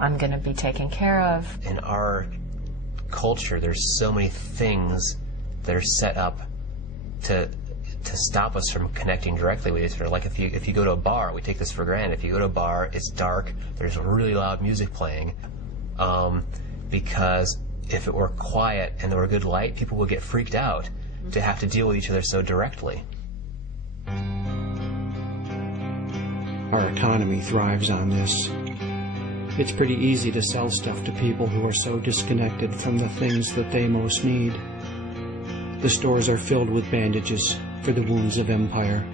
I'm going to be taken care of. In our culture, there's so many things that are set up to stop us from connecting directly with each other. Like if you go to a bar, we take this for granted. If you go to a bar, it's dark, there's really loud music playing, because if it were quiet and there were good light, people would get freaked out to have to deal with each other so directly. Our economy thrives on this. It's pretty easy to sell stuff to people who are so disconnected from the things that they most need. The stores are filled with bandages for the wounds of empire.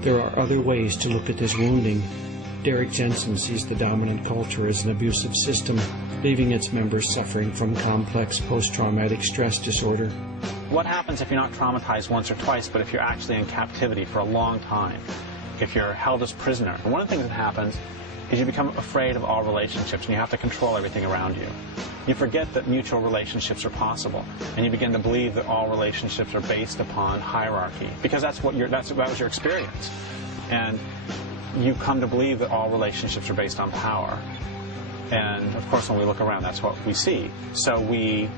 There are other ways to look at this wounding. Derrick Jensen sees the dominant culture as an abusive system, leaving its members suffering from complex post-traumatic stress disorder. What happens if you're not traumatized once or twice, but if you're actually in captivity for a long time? If you're held as prisoner? And one of the things that happens is you become afraid of all relationships, and you have to control everything around you. You forget that mutual relationships are possible, and you begin to believe that all relationships are based upon hierarchy, because that was your experience. And you come to believe that all relationships are based on power. And of course, when we look around, that's what we see. So we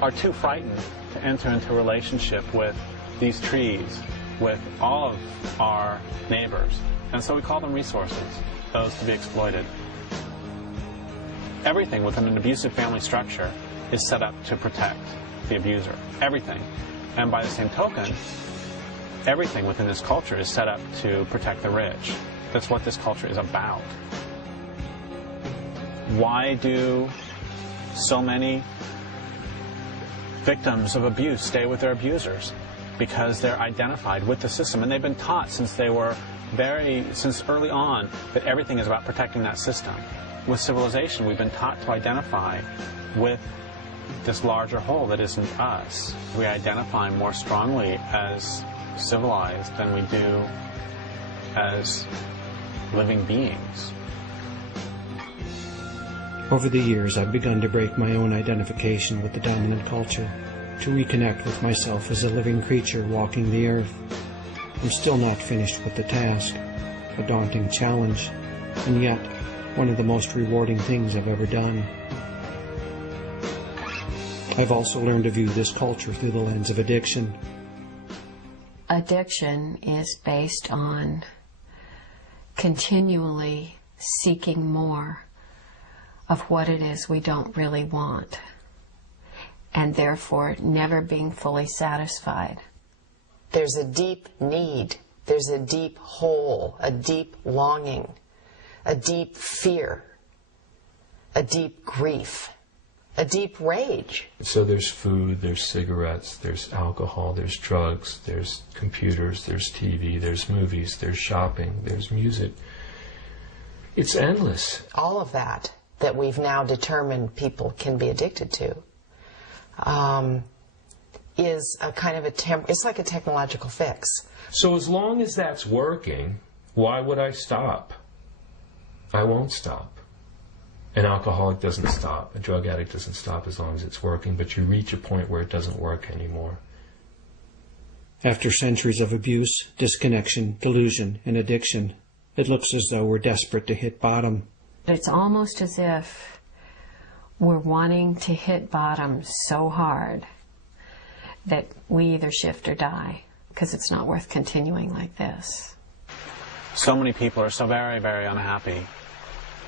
are too frightened to enter into a relationship with these trees, with all of our neighbors. And so we call them resources, those to be exploited. Everything within an abusive family structure is set up to protect the abuser. Everything. And by the same token, everything within this culture is set up to protect the rich. That's what this culture is about. Why do so many victims of abuse stay with their abusers? Because they're identified with the system, and they've been taught since early on that everything is about protecting that system. With civilization, we've been taught to identify with this larger whole that isn't us. We identify more strongly as civilized than we do as living beings. Over the years, I've begun to break my own identification with the dominant culture, to reconnect with myself as a living creature walking the earth. I'm still not finished with the task, a daunting challenge, and yet one of the most rewarding things I've ever done. I've also learned to view this culture through the lens of addiction. Addiction is based on continually seeking more of what it is we don't really want, and therefore never being fully satisfied. There's a deep need, there's a deep hole, a deep longing, a deep fear, a deep grief, a deep rage. So there's food, there's cigarettes, there's alcohol, there's drugs, there's computers, there's TV, there's movies, there's shopping, there's music. It's endless. All of that we've now determined people can be addicted to is a kind of it's like a technological fix. So as long as that's working, why would I stop? I won't stop. An alcoholic doesn't stop. A drug addict doesn't stop as long as it's working, but you reach a point where it doesn't work anymore. After centuries of abuse, disconnection, delusion, and addiction, it looks as though we're desperate to hit bottom. It's almost as if we're wanting to hit bottom so hard that we either shift or die, because it's not worth continuing like this. So many people are so very, very unhappy,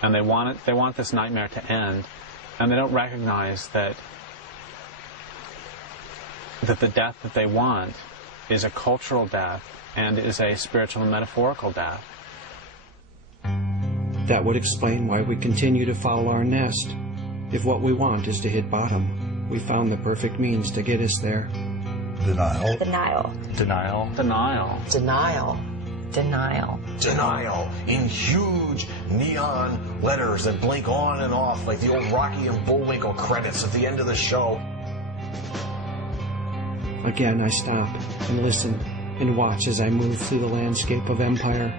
and they want this nightmare to end, and they don't recognize that the death that they want is a cultural death and is a spiritual and metaphorical death. That would explain why we continue to foul our nest. If what we want is to hit bottom, we found the perfect means to get us there. Denial. Denial. Denial. Denial. Denial. Denial. Denial in huge neon letters that blink on and off like the old Rocky and Bullwinkle credits at the end of the show. Again, I stop and listen and watch as I move through the landscape of empire.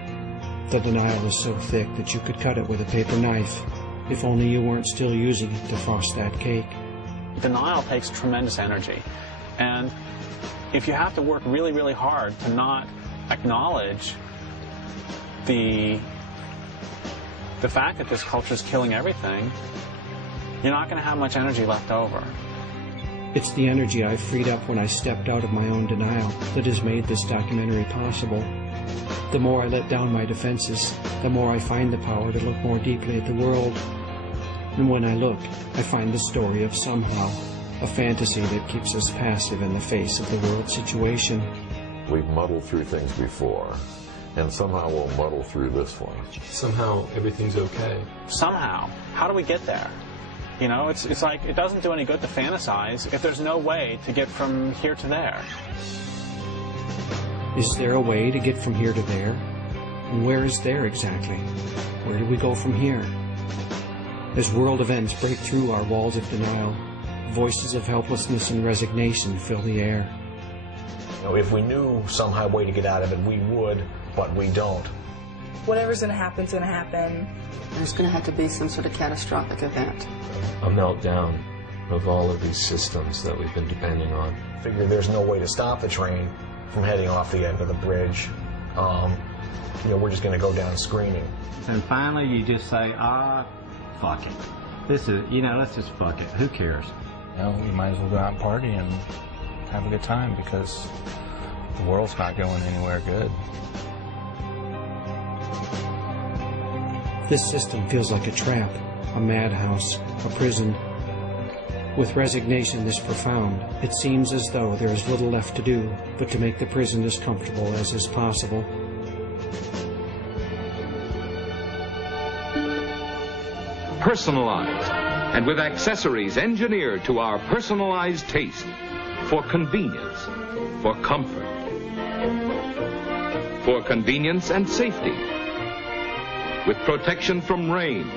The denial is so thick that you could cut it with a paper knife, if only you weren't still using it to frost that cake. Denial takes tremendous energy, and if you have to work really, really hard to not acknowledge the the fact that this culture is killing everything, you're not going to have much energy left over. It's the energy I freed up when I stepped out of my own denial that has made this documentary possible. The more I let down my defenses, the more I find the power to look more deeply at the world. And when I look, I find the story of somehow, a fantasy that keeps us passive in the face of the world situation. We've muddled through things before, and somehow we'll muddle through this one. Somehow everything's okay. Somehow. How do we get there? You know, it's like it doesn't do any good to fantasize if there's no way to get from here to there. Is there a way to get from here to there? And where is there exactly? Where do we go from here? As world events break through our walls of denial, voices of helplessness and resignation fill the air. You know, if we knew somehow way to get out of it, we would, but we don't. Whatever's going to happen is going to happen. There's going to have to be some sort of catastrophic event. A meltdown of all of these systems that we've been depending on. Figure there's no way to stop the train from heading off the end of the bridge. You know, we're just going to go down screaming. And finally you just say, fuck it. This is, let's just fuck it. Who cares? You know, we might as well go out and party and have a good time because the world's not going anywhere good. This system feels like a trap, a madhouse, a prison. With resignation this profound, it seems as though there is little left to do but to make the prison as comfortable as is possible. Personalized, and with accessories engineered to our personalized taste, for convenience, for comfort, for convenience and safety, with protection from rain,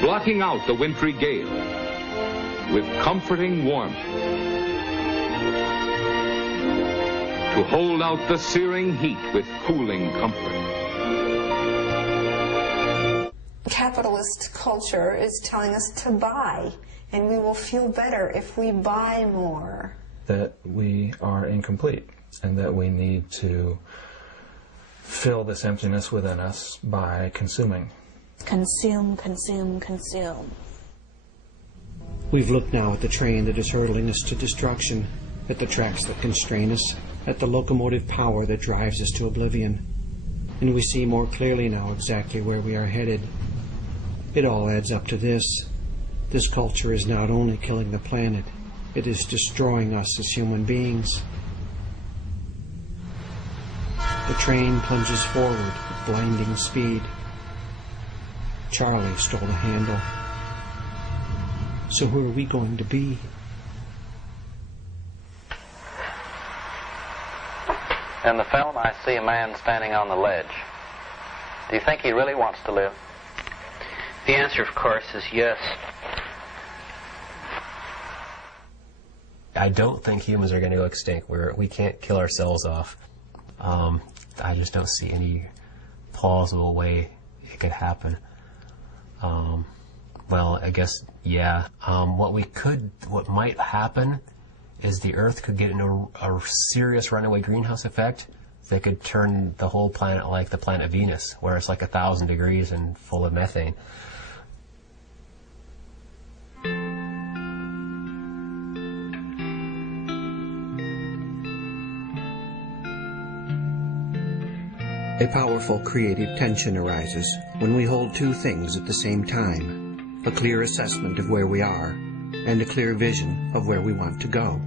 blocking out the wintry gale, with comforting warmth, to hold out the searing heat with cooling comfort. Capitalist culture is telling us to buy, and we will feel better if we buy more. That we are incomplete, and that we need to fill this emptiness within us by consuming. Consume, consume, consume. We've looked now at the train that is hurtling us to destruction, at the tracks that constrain us, at the locomotive power that drives us to oblivion. And we see more clearly now exactly where we are headed. It all adds up to this. This culture is not only killing the planet, it is destroying us as human beings. The train plunges forward at blinding speed. Charlie stole the handle. So who are we going to be? In the film, I see a man standing on the ledge. Do you think he really wants to live? The answer, of course, is yes. I don't think humans are going to go extinct. We can't kill ourselves off. I just don't see any plausible way it could happen. Well, I guess, yeah. What might happen is the Earth could get into a serious runaway greenhouse effect that could turn the whole planet like the planet Venus, where it's like 1,000 degrees and full of methane. A powerful creative tension arises when we hold two things at the same time, a clear assessment of where we are and a clear vision of where we want to go.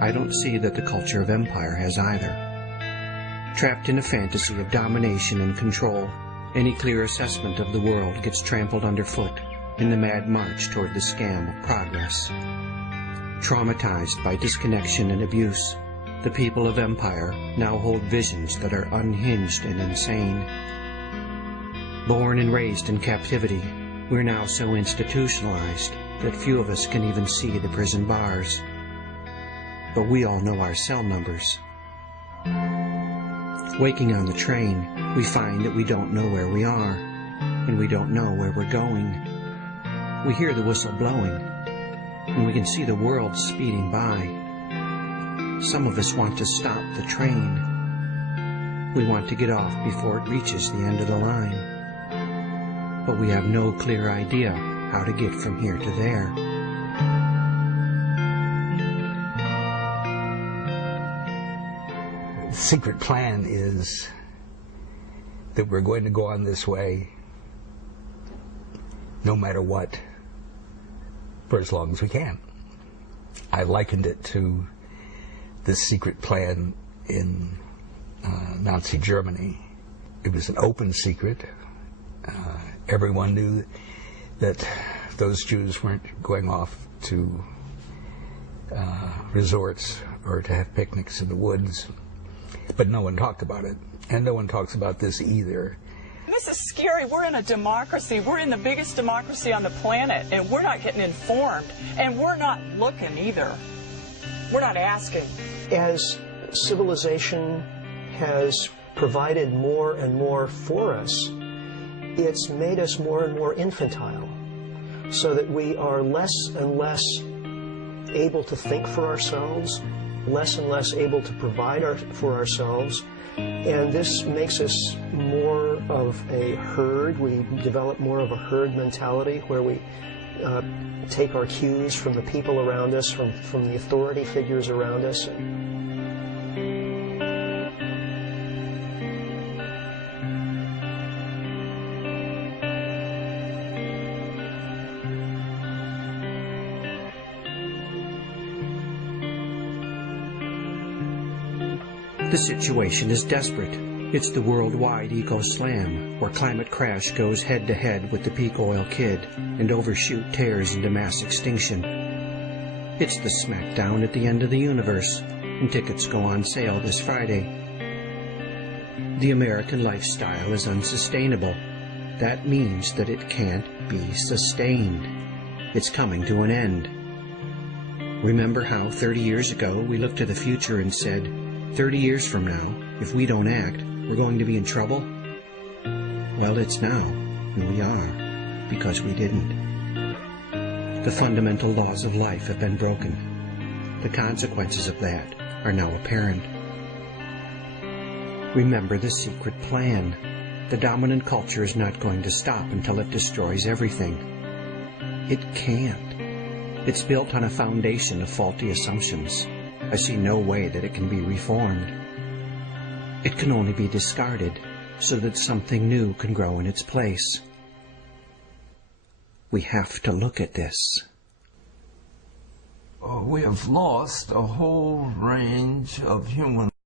I don't see that the culture of empire has either. Trapped in a fantasy of domination and control, any clear assessment of the world gets trampled underfoot in the mad march toward the scam of progress. Traumatized by disconnection and abuse, the people of empire now hold visions that are unhinged and insane. Born and raised in captivity, we're now so institutionalized that few of us can even see the prison bars. But we all know our cell numbers. Waking on the train, we find that we don't know where we are, and we don't know where we're going. We hear the whistle blowing, and we can see the world speeding by. Some of us want to stop the train. We want to get off before it reaches the end of the line. But we have no clear idea how to get from here to there. The secret plan is that we're going to go on this way no matter what for as long as we can. I likened it to this secret plan in Nazi Germany. It was an open secret. Everyone knew that those Jews weren't going off to resorts or to have picnics in the woods. But no one talked about it. And no one talks about this either. This is scary. We're in a democracy. We're in the biggest democracy on the planet, and we're not getting informed. And we're not looking either. We're not asking. As civilization has provided more and more for us, it's made us more and more infantile, so that we are less and less able to think for ourselves, less and less able to provide for ourselves, and this makes us more of a herd. We develop more of a herd mentality where we take our cues from the people around us, from the authority figures around us. The situation is desperate. It's the worldwide eco-slam, where climate crash goes head-to-head with the peak oil kid, and overshoot tears into mass extinction. It's the smackdown at the end of the universe, and tickets go on sale this Friday. The American lifestyle is unsustainable. That means that it can't be sustained. It's coming to an end. Remember how 30 years ago we looked to the future and said, 30 years from now, if we don't act, we're going to be in trouble? Well, it's now, and we are, because we didn't. The fundamental laws of life have been broken. The consequences of that are now apparent. Remember the secret plan. The dominant culture is not going to stop until it destroys everything. It can't. It's built on a foundation of faulty assumptions. I see no way that it can be reformed. It can only be discarded so that something new can grow in its place. We have to look at this. We have lost a whole range of human